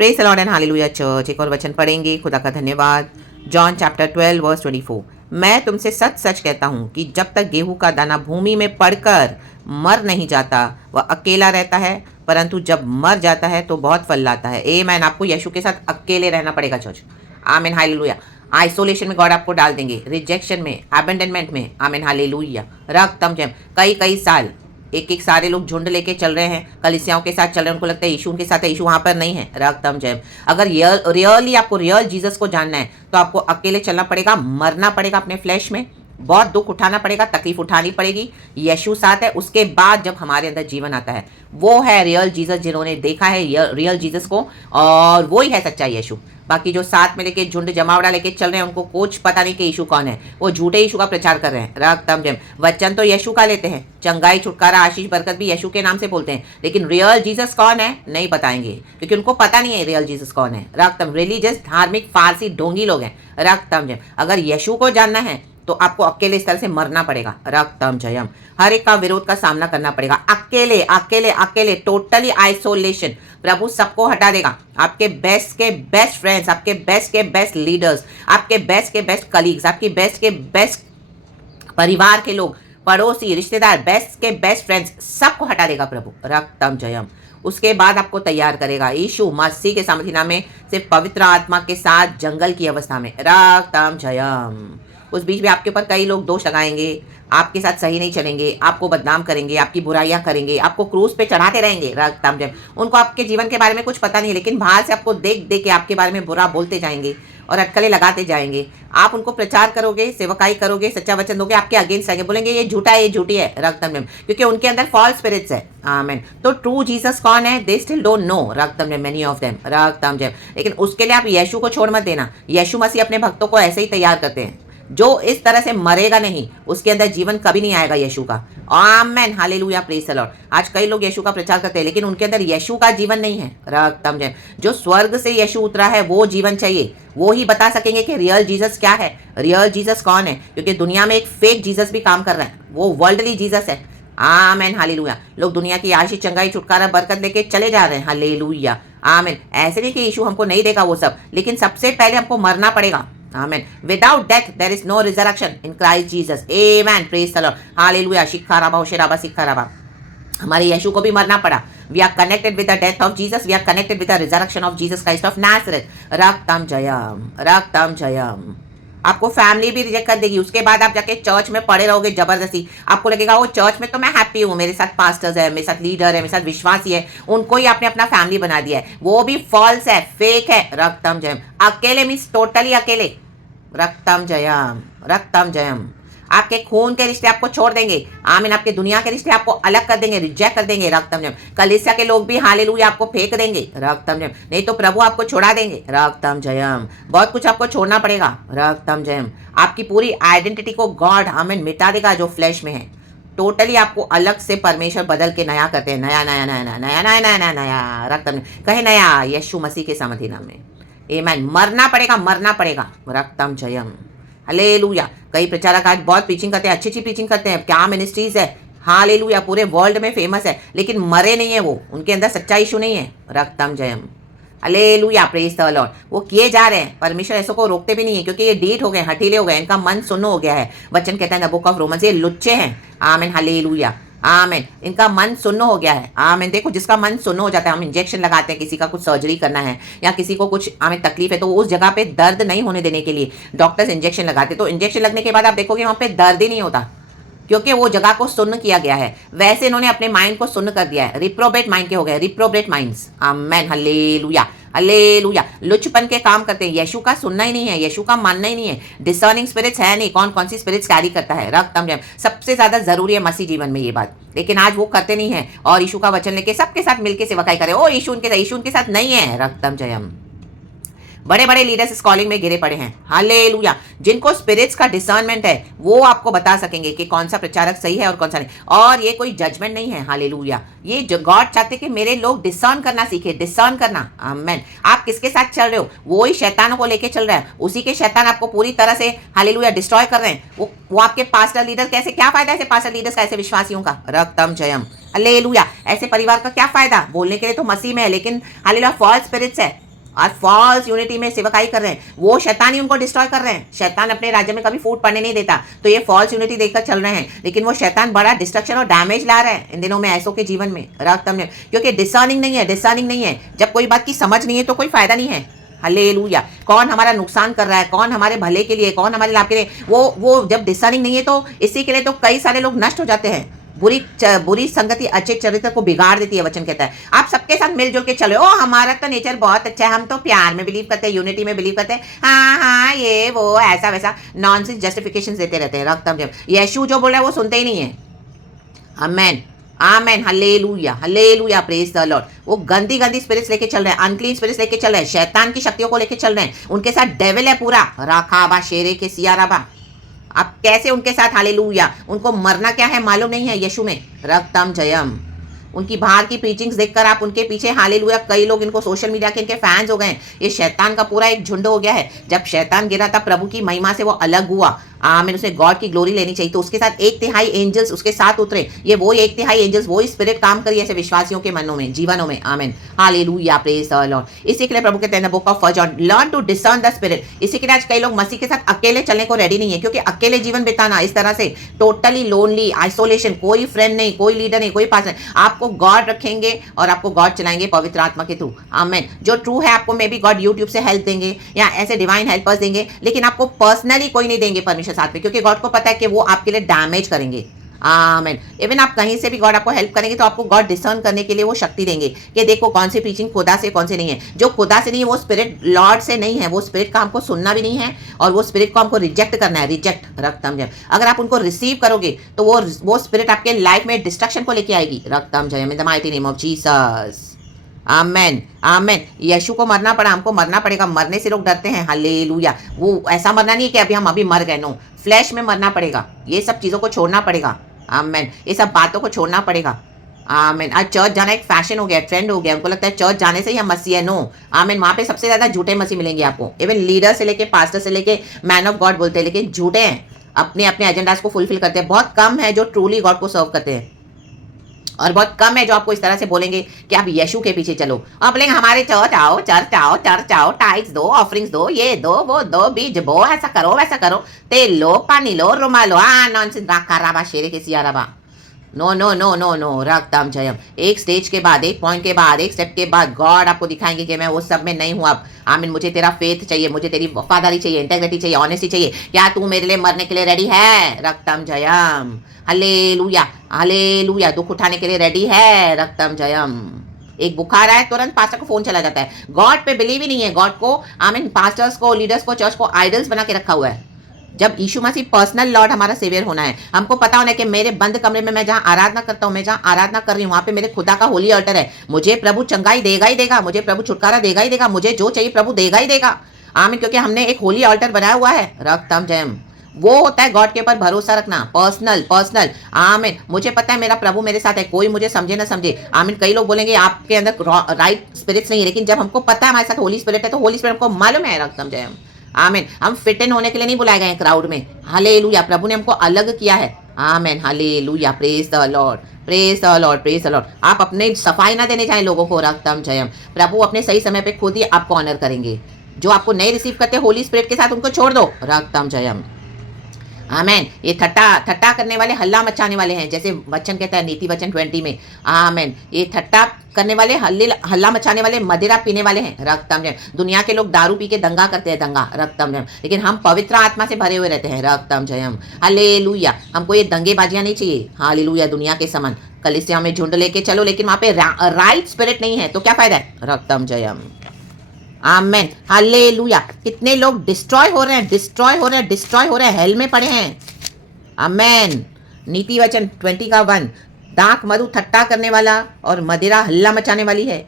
Praise the Lord and hallelujah church. एक और वचन पढ़ेंगे, खुदा का धन्यवाद। John chapter 12 verse 24। मैं तुमसे सच सच कहता हूँ कि जब तक गेहूं का दाना भूमि में पड़कर मर नहीं जाता वह अकेला रहता है, परंतु जब मर जाता है तो बहुत फल लाता है। आमीन। आपको यीशु के साथ अकेले रहना पड़ेगा चर्च। आमीन हालेलुया। आइसोलेशन में गॉड आपको डाल देंगे, रिजेक्शन में, अबेंडनमेंट में। आमीन हालेलुया। रक्तम जम कई साल एक एक सारे लोग झुंड लेके चल रहे हैं, कलीसियाओं के साथ चल रहे हैं, उनको लगता है यीशु उनके साथ है, यीशु वहाँ पर नहीं है। रक्तम जयम। अगर रियली आपको रियल जीसस को जानना है तो आपको अकेले चलना पड़ेगा, मरना पड़ेगा अपने फ्लैश में, बहुत दुख उठाना पड़ेगा, तकलीफ उठानी पड़ेगी। यीशु साथ है, उसके बाद जब हमारे अंदर जीवन आता है वो है रियल जीसस, जिन्होंने देखा है रियल जीसस को, और वो ही है सच्चा यीशु। बाकी जो साथ में लेके झुंड जमावड़ा लेके चल रहे हैं उनको कुछ पता नहीं कि यीशु कौन है, वो झूठे यीशु का प्रचार कर रहे हैं। रक्तम जम। वचन तो यीशु का लेते हैं, चंगाई छुटकारा आशीष बरकत भी यीशु के नाम से बोलते हैं, लेकिन रियल जीसस कौन है नहीं बताएंगे, क्योंकि उनको पता नहीं है रियल जीसस कौन है। रक्तम। रिलीजियस धार्मिक फारसी ढोंगी लोग हैं। रक्तम जम। अगर यीशु को जानना है तो आपको अकेले इस तरह से मरना पड़ेगा। रक्तम जयम। हर एक का विरोध का सामना करना पड़ेगा, अकेले अकेले अकेले, टोटली आइसोलेशन। प्रभु सबको हटा देगा। आपके बेस्ट के बेस्ट फ्रेंड्स, आपके बेस्ट के बेस्ट लीडर्स, आपके बेस्ट के बेस्ट कलीग्स, आपकी बेस्ट के बेस्ट परिवार के लोग, पड़ोसी, रिश्तेदार, बेस्ट के बेस्ट फ्रेंड्स, सबको हटा देगा प्रभु। रक्तम जयम। उसके बाद आपको तैयार करेगा यीशु मसीह के सामर्थ्य नाम में, सिर्फ पवित्र आत्मा के साथ जंगल की अवस्था में। रक्तम जयम। उस बीच में आपके ऊपर कई लोग दोष लगाएंगे, आपके साथ सही नहीं चलेंगे, आपको बदनाम करेंगे, आपकी बुराइयां करेंगे, आपको क्रूज पे चढ़ाते रहेंगे। रक्तम जयम। उनको आपके जीवन के बारे में कुछ पता नहीं, लेकिन बाहर से आपको देख देख के आपके बारे में बुरा बोलते जाएंगे और अटकलें लगाते जाएंगे। आप उनको प्रचार करोगे, सेवकाई करोगे, सच्चा वचन दोगे, आपके अगेंस्ट आएंगे, बोलेंगे ये झूठा है, ये झूठी है। रक्तम जयम। क्योंकि उनके अंदर फॉल्स स्पिरिट्स है। आमीन। तो ट्रू जीसस कौन है दे स्टिल डोंट नो। रक्तम जयम। Many of them. रक्तम जयम। लेकिन उसके लिए आप यीशु को छोड़ मत देना। यीशु मसीह अपने भक्तों को ऐसे ही तैयार करते हैं, जो इस तरह से मरेगा नहीं उसके अंदर जीवन कभी नहीं आएगा यीशु का। Amen hallelujah. Praise the Lord. आज कई लोग यीशु का प्रचार करते हैं लेकिन उनके अंदर यीशु का जीवन नहीं है। रक्तम जय। जो स्वर्ग से यीशु उतरा है वो जीवन चाहिए, वो ही बता सकेंगे कि रियल जीसस क्या है, रियल जीसस कौन है। क्योंकि दुनिया में एक फेक जीसस भी काम कर रहा है, वो वर्ल्डली जीसस है। Amen hallelujah. लोग दुनिया की आशीष चंगाई छुटकारा बरकत लेके चले जा रहे हैं। हालेलुया। आमेन। ऐसे नहीं कि यीशु हमको नहीं देगा वो सब, लेकिन सबसे पहले हमको मरना पड़ेगा। Amen. Without death, there is no resurrection in Christ Jesus. Amen. Praise the Lord. Hallelujah. शिखाराबा शिराबा शिखाराबा। हमारे यीशु को भी मरना पड़ा। We are connected with the death of Jesus. We are connected with the resurrection of Jesus Christ of Nazareth. रक्तम Jayam. रक्तम Jayam. आपको family भी reject कर देगी, उसके बाद आप जाके चर्च में पड़े रहोगे जबरदस्ती। आपको लगेगा वो चर्च में तो मैं हैप्पी हूँ, मेरे साथ पास्टर्स है, मेरे साथ लीडर है, मेरे साथ विश्वासी है, उनको ही आपने अपना फैमिली बना दिया है। वो भी फॉल्स है, फेक है। रक्तम जयम। अकेले मीन्स टोटली अकेले। रक्तम जयम। रक्तम जयम। आपके खून के रिश्ते आपको छोड़ देंगे। आमीन। आपके दुनिया के रिश्ते आपको अलग कर देंगे, रिजेक्ट कर देंगे। रक्तम जयम। कलीसिया के लोग भी हालेलुया आपको फेंक देंगे। रक्तम जयम। नहीं तो प्रभु आपको छोड़ा देंगे। रक्तम जयम। बहुत कुछ आपको छोड़ना पड़ेगा। रक्तम जयम। आपकी पूरी आइडेंटिटी को गॉड आमीन मिटा देगा जो फ्लैश में है। टोटली आपको अलग से परमेश्वर बदल के नया करते हैं। नया नया नया नया नया नया नया नया नया। रक्तम कहे नया यीशु मसीह के सामर्थ्य नाम में। आमीन। मरना पड़ेगा, मरना पड़ेगा। रक्तम जयम। हालेलुया। कई प्रचारक आज बहुत प्रीचिंग करते हैं, अच्छी अच्छी प्रीचिंग करते हैं, क्या मिनिस्ट्रीज है, हालेलुया, पूरे वर्ल्ड में फेमस है, लेकिन मरे नहीं है वो, उनके अंदर सच्चा यीशु नहीं है। रक्तम जयम। हालेलुया। Praise the Lord. वो किए जा रहे हैं, परमेश्वर ऐसों को रोकते भी नहीं है, क्योंकि ये डीठ हो गए, हठीले हो गए, इनका मन सुन्न हो गया है। वचन कहता है द बुक ऑफ रोमन्स, ये लुच्चे हैं। आमीन हालेलुया। आमीन। इनका मन सुन्न हो गया है। आमीन। देखो जिसका मन सुन्न हो जाता है, हम इंजेक्शन लगाते हैं, किसी का कुछ सर्जरी करना है या किसी को कुछ आमीन तकलीफ है, तो उस जगह पे दर्द नहीं होने देने के लिए डॉक्टर्स इंजेक्शन लगाते, तो इंजेक्शन लगने के बाद आप देखोगे वहाँ पे दर्द ही नहीं होता, क्योंकि वो जगह को सुन्न किया गया है। वैसे इन्होंने अपने माइंड को सुन्न कर दिया है, रिप्रोबेट माइंड के हो गए, रिप्रोबेट माइंड्स। आमेन हालेलुया। हालेलुया। लुचपन के काम करते हैं, यीशु का सुनना ही नहीं है, यीशु का मानना ही नहीं है, डिसर्निंग स्पिरिट्स है नहीं, कौन कौन सी स्पिरिट्स कैरी करता है। रक्तम जयम। सबसे ज्यादा जरूरी है मसीह जीवन में ये बात, लेकिन आज वो करते नहीं है, और यीशु का वचन लेके सबके साथ मिलकर सेवकाई करे। ओ यीशु उनके साथ नहीं है। रक्तम जयम। बड़े बड़े लीडर्स इस कॉलिंग में गिरे पड़े हैं। हालेलुया। जिनको स्पिरिट्स का डिसर्नमेंट है वो आपको बता सकेंगे कि कौन सा प्रचारक सही है और कौन सा नहीं, और ये कोई जजमेंट नहीं है। हालेलुया। ये जो गॉड चाहते कि मेरे लोग डिसर्न करना सीखे, डिसर्न करना। आमेन। आप किसके साथ चल रहे हो, वो ही शैतानों को लेके चल रहा है, उसी के शैतान आपको पूरी तरह से हालेलुया डिस्ट्रॉय कर रहे हैं। वो आपके पास्टर लीडर, कैसे क्या फायदा ऐसे पास्टर लीडर्स का, ऐसे विश्वासियों का। रक्तम जयम। हालेलुया। ऐसे परिवार का क्या फायदा, बोलने के लिए तो मसीह में है, लेकिन हालेलुया फॉल्स स्पिरिट्स है, और फॉल्स यूनिटी में सेवकाई कर रहे हैं, वो शैतान ही उनको डिस्ट्रॉय कर रहे हैं। शैतान अपने राज्य में कभी फूट पड़ने नहीं देता, तो ये फॉल्स यूनिटी देखकर चल रहे हैं, लेकिन वो शैतान बड़ा डिस्ट्रक्शन और डैमेज ला रहा है इन दिनों में ऐसों के जीवन में। रक्तम, क्योंकि डिसर्निंग नहीं है, डिसर्निंग नहीं है। जब कोई बात की समझ नहीं है तो कोई फायदा नहीं है। हालेलुया। कौन हमारा नुकसान कर रहा है, कौन हमारे भले के लिए, कौन हमारे लाभ के लिए, वो जब डिसर्निंग नहीं है तो इसी के लिए तो कई सारे लोग नष्ट हो जाते हैं। बुरी संगति अच्छे चरित्र को बिगाड़ देती है। वचन कहता है आप सबके साथ मिलजुल के चलो। ओ हमारा तो नेचर बहुत अच्छा है, हम तो प्यार में बिलीव करते हैं, यूनिटी में बिलीव करते हैं, हाँ हाँ ये वो ऐसा वैसा नॉनसेंस जस्टिफिकेशन देते रहते हैं। रक्तम जब यीशु जो बोल रहा है वो सुनते ही नहीं है। Amen amen, hallelujah hallelujah, praise the Lord. वो गंदी गंदी स्पिरिट्स लेके चल रहे हैं, अनक्लीन स्पिरिट्स लेके चल रहे हैं, शैतान की शक्तियों को लेके चल रहे हैं। उनके साथ डेविल है पूरा। राखाबा शेरे के सियाराबा। अब कैसे उनके साथ, हालेलुया। उनको मरना क्या है मालूम नहीं है यीशु में। रक्तम जयम। उनकी बाहर की प्रीचिंग्स देखकर आप उनके पीछे, हालेलुया, कई लोग इनको सोशल मीडिया के इनके फैंस हो गए हैं। ये शैतान का पूरा एक झुंड हो गया है। जब शैतान गिरा था प्रभु की महिमा से वो अलग हुआ। आमीन। उसने गॉड की ग्लोरी लेनी चाहिए, तो उसके साथ 1/3 एंजल्स उसके साथ उतरे। ये वो 1/3 एंजल्स, वो स्पिरिट काम करिए ऐसे विश्वासियों के मनों में, जीवनों में। आमीन हालेलुया, प्रेज द लॉर्ड। इसी के लिए प्रभु कहते हैं book of 1 John, learn to discern the spirit. इसी के लिए आज कई लोग मसीह के साथ अकेले चलने को रेडी नहीं है, क्योंकि अकेले जीवन बिताना इस तरह से टोटली लोनली, आइसोलेशन, कोई फ्रेंड नहीं, कोई लीडर नहीं, कोई पास नहीं। आपको गॉड रखेंगे और आपको गॉड चलाएंगे पवित्र आत्मा के थ्रू। आमीन। जो ट्रू है आपको मे बी गॉड यूट्यूब से हेल्प देंगे या ऐसे डिवाइन हेल्पर्स देंगे, लेकिन आपको पर्सनली कोई नहीं देंगे परमेश्वर साथ में, क्योंकि गॉड को पता है कि वो आपके लिए डैमेज करेंगे। आमीन। इवन आप कहीं से भी गॉड आपको हेल्प करेंगे तो आपको गॉड डिसर्न करने के लिए वो शक्ति देंगे कि देखो कौन सी प्रीचिंग खुदा से, कौन से नहीं है। जो खुदा से नहीं है वो स्पिरिट लॉर्ड से नहीं है, वो स्पिरिट का हमको सुनना भी नहीं है और वो स्पिरिट को हमको रिजेक्ट करना है। रिजेक्ट रक्तम जयम। अगर आप उनको रिसीव करोगे तो वो स्पिरिट आपके लाइफ में डिस्ट्रक्शन को लेके आएगी। रक्तम जयम, in the mighty name of Jesus. Amen amen. यीशु को मरना पड़ा, हमको मरना पड़ेगा। मरने से लोग डरते हैं, हालेलुया। वो ऐसा मरना नहीं है कि हम अभी मर गए, नो, फ्लैश में मरना पड़ेगा। ये सब चीज़ों को छोड़ना पड़ेगा। आमेन। ये सब बातों को छोड़ना पड़ेगा। आमेन। आज चर्च जाना एक फैशन हो गया, ट्रेंड हो गया। उनको लगता है चर्च जाने से ही हम मसीह है। नो, आमेन। वहाँ पे सबसे ज़्यादा झूठे मसीह मिलेंगे आपको। इवन लीडर से लेके, पास्टर से लेके, मैन ऑफ गॉड बोलते हैं, लेकिन झूठे हैं, अपने अपने एजेंडाज को फुलफिल करते हैं। बहुत कम है जो ट्रूली गॉड को सर्व करते हैं, और बहुत कम है जो आपको इस तरह से बोलेंगे कि आप यीशु के पीछे चलो। आप बोलेंगे हमारे चर्च आओ, चर्च आओ, चर्च आओ, टाइट्स दो, ऑफरिंग्स दो, ये दो, वो दो, बीज बो, ऐसा करो, वैसा करो, तेल लो, पानी लो, रुमाल लो। नॉनसेंस, राखा राबा शेरे के सियाराबा। No no no no no, रक्तम जयम। एक स्टेज के बाद, एक पॉइंट के बाद, एक स्टेप के बाद गॉड आपको दिखाएंगे कि मैं वो सब में नहीं हूँ अब। आमीन। मुझे तेरा फेथ चाहिए, मुझे तेरी वफादारी चाहिए, इंटेग्रिटी चाहिए, ऑनेस्टी चाहिए। क्या तू मेरे लिए मरने के लिए रेडी है? रक्तम जयम। Hallelujah hallelujah. दुख उठाने के लिए रेडी है? रक्तम जयम। एक बुखार आए तुरंत पास्टर को फोन चला जाता है। गॉड पे बिलीव ही नहीं है। गॉड को, आमीन, पास्टर्स को, लीडर्स को, चर्च को आइडल्स बना के रखा हुआ है। जब यीशु मसीह पर्सनल लॉर्ड हमारा सेवियर होना है, हमको पता होना है कि मेरे बंद कमरे में मैं जहाँ आराधना करता हूँ, मैं जहाँ आराधना कर रही हूँ, वहाँ पे मेरे खुदा का होली अल्टर है। मुझे प्रभु चंगाई देगा ही देगा, मुझे प्रभु छुटकारा देगा ही देगा, मुझे जो चाहिए प्रभु देगा ही देगा। आमीन। क्योंकि हमने एक होली अल्टर बनाया हुआ है। रक्तम जयम। वो होता है गॉड के ऊपर भरोसा रखना, पर्सनल पर्सनल। आमीन। मुझे पता है मेरा प्रभु मेरे साथ है, कोई मुझे समझे ना समझे। आमीन। कई लोग बोलेंगे आपके अंदर राइट स्पिरिट्स नहीं है, लेकिन जब हमको पता है हमारे साथ होली स्पिरिट है तो होली स्पिरिट हमको मालूम है। रक्तम जयम। आमीन। हम फिट इन होने के लिए नहीं बुलाए गए हैं क्राउड में। हालेलुया। प्रभु ने हमको अलग किया है। आमीन hallelujah, praise the Lord, praise the Lord, praise the Lord. आप अपने सफाई ना देने जाएं लोगों को। रक्तम जयम। प्रभु अपने सही समय पे खुद ही आपको ऑनर करेंगे। जो आपको नहीं रिसीव करते होली स्पिरिट के साथ, उनको छोड़ दो। रक्तम जयम। आमेन। ये ठट्टा करने वाले, हल्ला मचाने वाले हैं, जैसे वचन कहता है नीति वचन 20 में। आमेन। ये ठट्टा करने वाले, हल्ला मचाने वाले, मदिरा पीने वाले हैं। रक्तम जयम। दुनिया के लोग दारू पी के दंगा करते हैं, दंगा। रक्तम जयम। लेकिन हम पवित्र आत्मा से भरे हुए रहते हैं। रक्तम जयम। हालेलुया। हमको ये दंगेबाजियां नहीं चाहिए। हालेलुया। दुनिया के समान कलीसिया में झुंड लेके चलो, लेकिन वहां पे राइट स्पिरिट नहीं है तो क्या फायदा है? रक्तम जयम। Amen hallelujah. कितने लोग डिस्ट्रॉय हो रहे हैं, डिस्ट्रॉय हो रहे हैं, डिस्ट्रॉय हो रहे हैं, हेल में पड़े हैं। आमेन। नीति वचन 20:1। दाख मधु ठट्टा करने वाला और मदिरा हल्ला मचाने वाली है।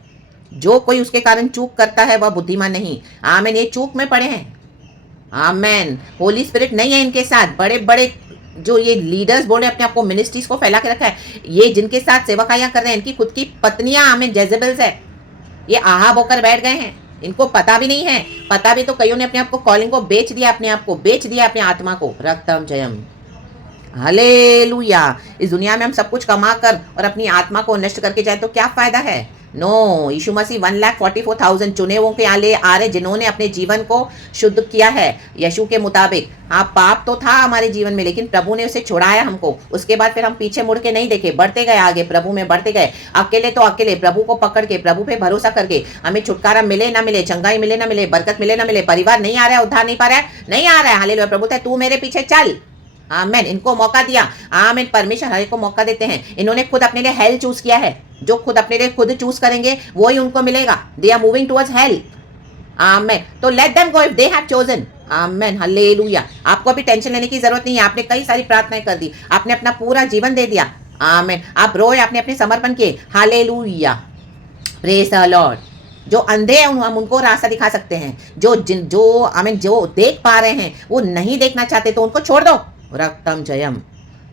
जो कोई उसके कारण चूक करता है वह बुद्धिमान नहीं। आमेन। ये चूक में पड़े हैं। आमेन। होली स्पिरिट नहीं है इनके साथ। बड़े बड़े जो ये लीडर्स बोल रहे हैं, अपने आपको मिनिस्ट्रीज को फैला के रखा है, ये जिनके साथ सेवकाइयां कर रहे हैं, इनकी खुद की पत्नियां, आमेन, जेजेबल्स है। ये आहाब होकर बैठ गए हैं। इनको पता भी नहीं है। पता भी तो कईयों ने अपने आप को, कॉलिंग को बेच दिया, अपने आप को बेच दिया, अपने आत्मा को। रक्तम जयम। हालेलुया। इस दुनिया में हम सब कुछ कमा कर और अपनी आत्मा को नष्ट करके जाए तो क्या फायदा है? नो, यीशु मसीह 1,44,000 चुने हुओं के आले आ रहे जिन्होंने अपने जीवन को शुद्ध किया है यीशु के मुताबिक। हाँ, पाप तो था हमारे जीवन में, लेकिन प्रभु ने उसे छुड़ाया हमको। उसके बाद फिर हम पीछे मुड़ के नहीं देखे, बढ़ते गए आगे, प्रभु में बढ़ते गए। अकेले तो अकेले, प्रभु को पकड़ के, प्रभु पे भरोसा करके, हमें छुटकारा मिले ना मिले, चंगाई मिले ना मिले, बरकत मिले ना मिले, परिवार नहीं आ रहा है, उद्धार नहीं पा रहा है, नहीं आ रहा है, हालेलुया, प्रभु कहता है तू मेरे पीछे चल। आमेन। इनको मौका दिया। आमेन। परमेश्वर हर एक को मौका देते हैं। इन्होंने खुद अपने लिए हेल चूज किया है। जो खुद अपने लिए खुद चूज करेंगे वो ही उनको मिलेगा। They are moving towards hell. Amen. तो let them go if they have chosen. Amen. Hallelujah. आपको अभी टेंशन लेने की जरूरत नहीं है। आपने कई सारी प्रार्थनाएं कर दी, आपने अपना पूरा जीवन दे दिया। आमेन। आप रोए, आपने अपने समर्पण किए। हालेलुया। Praise the Lord. जो अंधे हैं हम उनको रास्ता दिखा सकते हैं। जो आमीन, जो देख पा रहे हैं वो नहीं देखना चाहते तो उनको छोड़ दो। रक्तम जयम।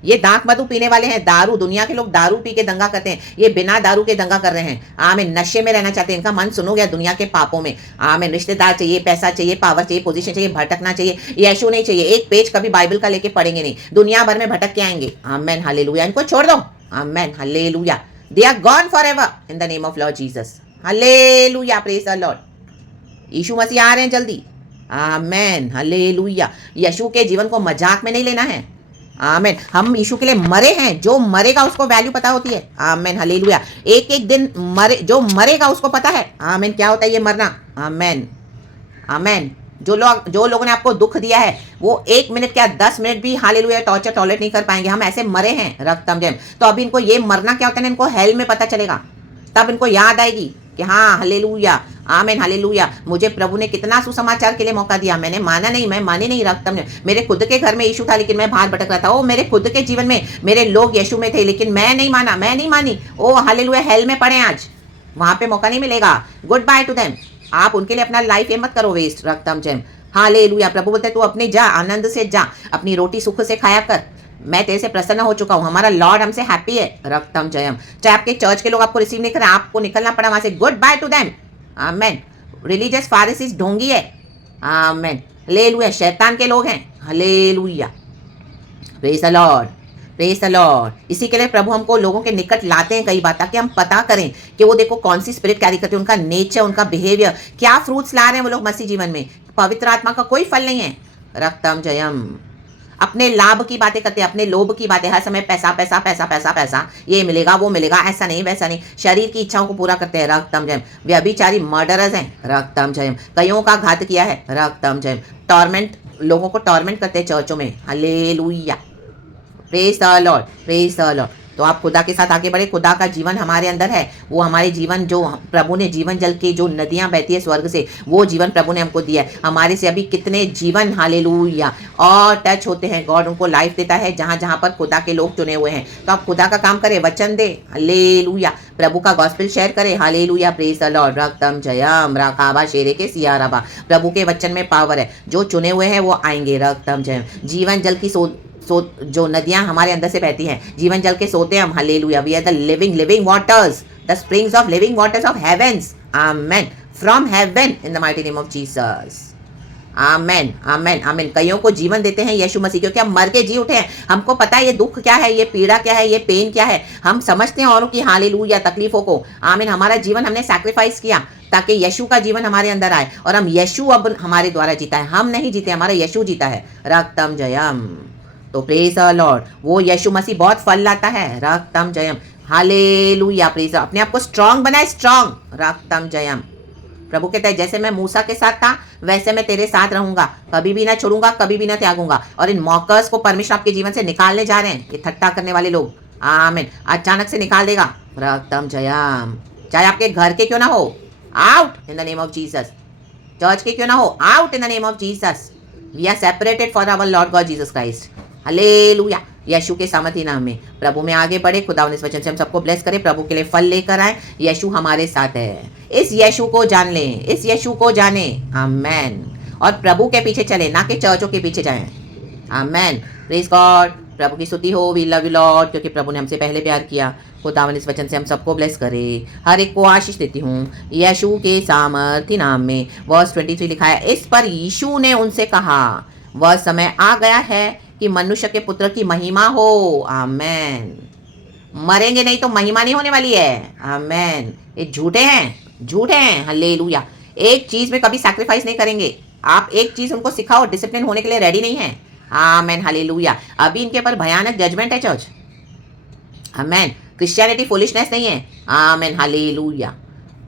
ये दांत मधु पीने वाले हैं, दारू, दुनिया के लोग दारू पी के दंगा करते हैं, ये बिना दारू के दंगा कर रहे हैं। आमीन। नशे में रहना चाहते हैं, इनका मन सुनो गया दुनिया के पापों में। आमीन। रिश्तेदार चाहिए, पैसा चाहिए, पावर चाहिए, पोजीशन चाहिए, भटकना चाहिए, यीशु नहीं चाहिए। एक पेज कभी बाइबल का लेके पढ़ेंगे नहीं, दुनिया भर में भटक के आएंगे। आमीन। हालेलुया। इनको छोड़ दो। Amen. Hallelujah. They are gone forever in the name of Lord Jesus. Hallelujah. Praise the Lord. यीशु मसीह आ रहे हैं जल्दी। आमेन। हालेलुया। यीशु के जीवन को मजाक में नहीं लेना है। आमेन। हम यीशु के लिए मरे हैं। जो मरेगा उसको वैल्यू पता होती है। आमेन। हालेलुया। एक एक दिन जो मरेगा उसको पता है। आमेन। क्या होता है ये मरना। आमेन। आमेन। जो लोगों ने आपको दुख दिया है वो 1 मिनट क्या 10 मिनट भी हालेलुया टॉर्चर टॉलरेट नहीं कर पाएंगे। हम ऐसे मरे हैं रक्तम जैम। तो अभी इनको ये मरना क्या होता है ना, इनको हेल में पता चलेगा। तब इनको याद आएगी कि हाँ हालेलुया। आमेन। हालेलुया। मुझे प्रभु ने कितना सुसमाचार के लिए मौका दिया, मैंने माना नहीं, मैं माने नहीं। रक्तम ने, मेरे खुद के घर में यीशु था लेकिन मैं बाहर भटक रहा था। ओ मेरे खुद के जीवन में मेरे लोग यीशु में थे लेकिन मैं नहीं माना, मैं नहीं मानी। ओ हालेलुया। हेल में पड़े आज, वहां पे मौका नहीं मिलेगा। Good bye to them. आप उनके लिए अपना लाइफ मत करो वेस्ट। रक्तम जैम। हालेलुया। प्रभु बोलते तू अपने जा, आनंद से जा, अपनी रोटी सुख से खाया कर, मैं तेरे से प्रसन्न हो चुका हूँ, हमारा लॉर्ड हमसे हैप्पी है। रक्तम जयम। चाहे आपके चर्च के लोग आपको रिसीव नहीं करें, आपको निकलना पड़ा वहां से। Good bye to them. Amen. Religious Pharisees ढोंगी है। आमेन। हालेलुया। शैतान के लोग हैं। Hallelujah. Praise the Lord. Praise the Lord. इसी के लिए प्रभु हमको लोगों के निकट लाते हैं कई बार, ताकि हम पता करें कि वो देखो कौन सी स्पिरिट कैरी करते हैं, उनका नेचर, उनका बिहेवियर, क्या फ्रूट्स ला रहे हैं वो लोग मसीह जीवन में। पवित्र आत्मा का कोई फल नहीं है। रक्तम जयम। अपने लाभ की बातें करते हैं, अपने लोभ की बातें, हर समय पैसा पैसा पैसा पैसा पैसा, ये मिलेगा वो मिलेगा, ऐसा नहीं वैसा नहीं, शरीर की इच्छाओं को पूरा करते हैं। रक्तम जयम। व्यभिचारी मर्डरर्स हैं। रक्तम जयम। कईयों का घात किया है। रक्तम जयम। टॉर्मेंट, लोगों को टॉर्मेंट करते हैं चर्चों में। Hallelujah. Praise the Lord. Praise the Lord. तो आप खुदा के साथ आगे बढ़े। खुदा का जीवन हमारे अंदर है। वो हमारे जीवन, जो प्रभु ने जीवन जल की जो नदियां बहती है स्वर्ग से, वो जीवन प्रभु ने हमको दिया है। हमारे से अभी कितने जीवन हालेलुया और टच होते हैं। गॉड उनको लाइफ देता है जहां जहां पर खुदा के लोग चुने हुए हैं। तो आप खुदा का काम करें, वचन दे। हालेलुया। प्रभु का गॉस्पेल शेयर करें। हालेलुया। Praise the Lord. रक्तम जयम। राकाबा शेरे के सियाराबा। प्रभु के वचन में पावर है। जो चुने हुए हैं वो आएंगे। रक्तम जयम। जीवन जल की जो नदियां हमारे अंदर से बहती हैं, जीवन जल के सोते हम। Hallelujah. We are the living waters, the springs of living waters of heavens. Amen. From heaven in the mighty name of Jesus. Amen. Amen. Amen. कईयों को जीवन देते हैं यीशु मसीह, क्योंकि हम मर के जी उठे हैं। हमको पता है ये दुख क्या है, ये पीड़ा क्या है, ये पेन क्या है। हम समझते हैं औरों की हालेलुया तकलीफों को। आमीन। हमारा जीवन हमने सैक्रिफाइस किया ताकि यीशु का जीवन हमारे अंदर आए, और हम यीशु अब हमारे द्वारा जीता है। हम नहीं जीते, हमारा यीशु जीता है। रक्तम जयम। तो प्रेज द लॉर्ड। वो यीशु मसीह बहुत फल लाता है। रक्तम जयम। हालेलुया। प्रेज। अपने आप को स्ट्रांग बनाए, स्ट्रांग। रक्तम जयम। प्रभु कहता है जैसे मैं मूसा के साथ था वैसे मैं तेरे साथ रहूंगा, कभी भी ना छोड़ूंगा, कभी भी ना त्यागूंगा। और इन मॉकर्स को परमेश्वर आपके जीवन से निकालने जा रहे हैं, ये ठट्टा करने वाले लोग। आमीन। अचानक से निकाल देगा। रक्तम जयम। चाहे आपके घर के क्यों ना हो, out in the name of Jesus. Church के क्यों ना हो, out in the name of Jesus. We are separated for our Lord God Jesus Christ. Hallelujah. यीशु के सामर्थी नाम में प्रभु में आगे बढ़े। खुदा इस वचन से हम सबको ब्लेस करे, प्रभु के लिए फल लेकर आए। यीशु हमारे साथ है। इस यीशु को जान लें, इस यीशु को जाने। आमेन। और प्रभु के पीछे चले, ना कि चर्चों के पीछे जाएं। आमेन। Praise God. प्रभु की स्तुति हो। वी लव यू लॉर्ड, क्योंकि प्रभु ने हमसे पहले प्यार किया। खुदावन इस वचन से हम सबको ब्लेस करे। हर एक को आशीष देती हूँ यीशु के सामर्थी नाम में। वर्स 23 लिखा है, इस पर यीशु ने उनसे कहा, वह समय आ गया है कि मनुष्य के पुत्र की महिमा हो। आमेन। मरेंगे नहीं तो महिमा नहीं होने वाली है। आमेन। ये झूठे हैं। हालेलुया। एक चीज में कभी सैक्रिफाइस नहीं करेंगे। आप एक चीज उनको सिखाओ, डिसिप्लिन होने के लिए रेडी नहीं है। आमेन। हालेलुया। अभी इनके ऊपर भयानक जजमेंट है चर्च। आमेन। क्रिश्चियनिटी फुलिशनेस नहीं है। Amen. Hallelujah.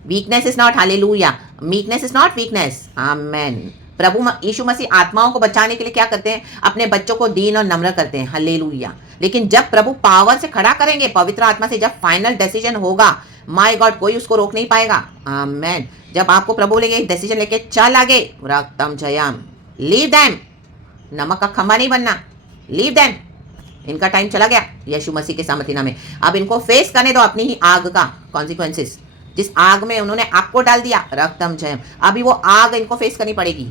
Weakness is not, hallelujah, meekness is not weakness. Amen. प्रभु यीशु मसीह आत्माओं को बचाने के लिए क्या करते हैं? अपने बच्चों को दीन और नम्र करते हैं। हालेलुया। लेकिन जब प्रभु पावर से खड़ा करेंगे, पवित्र आत्मा से, जब फाइनल डिसीजन होगा, माय गॉड, कोई उसको रोक नहीं पाएगा। आमेन। जब आपको प्रभु बोलेंगे डिसीजन लेके चल आगे, रक्तम जयम, लीव देम, नमक का खंबा नहीं बनना, लीव देम। इनका टाइम चला गया यीशु मसीह के सामर्थ्य नाम में। अब इनको फेस करने दो अपनी ही आग का कॉन्सिक्वेंसेस। जिस आग में उन्होंने आपको डाल दिया, रक्तम जयम, अभी वो आग इनको फेस करनी पड़ेगी।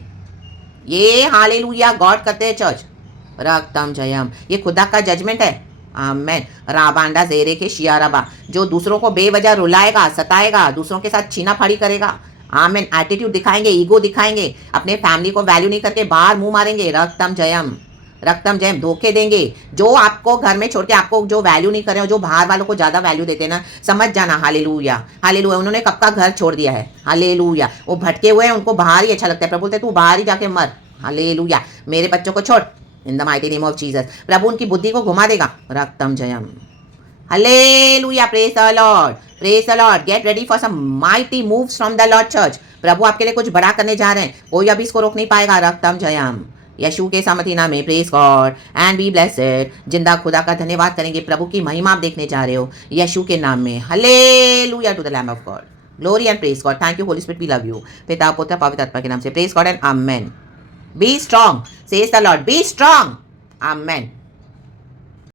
ये हालेलुया गॉड करते हैं चर्च। रक्तम जयम, ये खुदा का जजमेंट है। आमेन। राबांडा जेरे के शियाराबा, जो दूसरों को बेवजह रुलाएगा, सताएगा, दूसरों के साथ छीना फाड़ी करेगा, आमेन, एटीट्यूड दिखाएंगे, ईगो दिखाएंगे, अपने फैमिली को वैल्यू नहीं करके बाहर मुंह मारेंगे, रक्तम जयम, रक्तम जयम, धोखे देंगे। जो आपको घर में छोड़ के आपको जो वैल्यू नहीं कर रहे हो, जो बाहर वालों को ज्यादा वैल्यू देते हैं ना, समझ जाना। हालेलुया। हालेलुया। उन्होंने कब का घर छोड़ दिया है। हालेलुया। वो भटके हुए हैं, उनको बाहर ही अच्छा लगता है। प्रभु बोलते तू बाहर ही जाके मर। हालेलुया। मेरे बच्चों को छोड़, in the mighty name of Jesus. प्रभु उनकी बुद्धि को घुमा देगा। रक्तम जयम। Hallelujah. Praise the Lord, praise the Lord. Get ready for some mighty moves from the Lord church. प्रभु आपके लिए कुछ बड़ा करने जा रहे हैं, कोई अभी इसको रोक नहीं पाएगा। रक्तम जयम, यशु के सामर्थी नाम में। Praise God and be blessed. जिंदा खुदा का धन्यवाद करेंगे। प्रभु की महिमा आप देखने जा रहे हो यशु के नाम में। Hallelujah to the lamb of God. Glory and praise God. Thank you Holy Spirit, we love you. पिता पुत्र पवित्र आत्मा के नाम से। Praise God and amen. Be strong, says the Lord, be strong. Amen.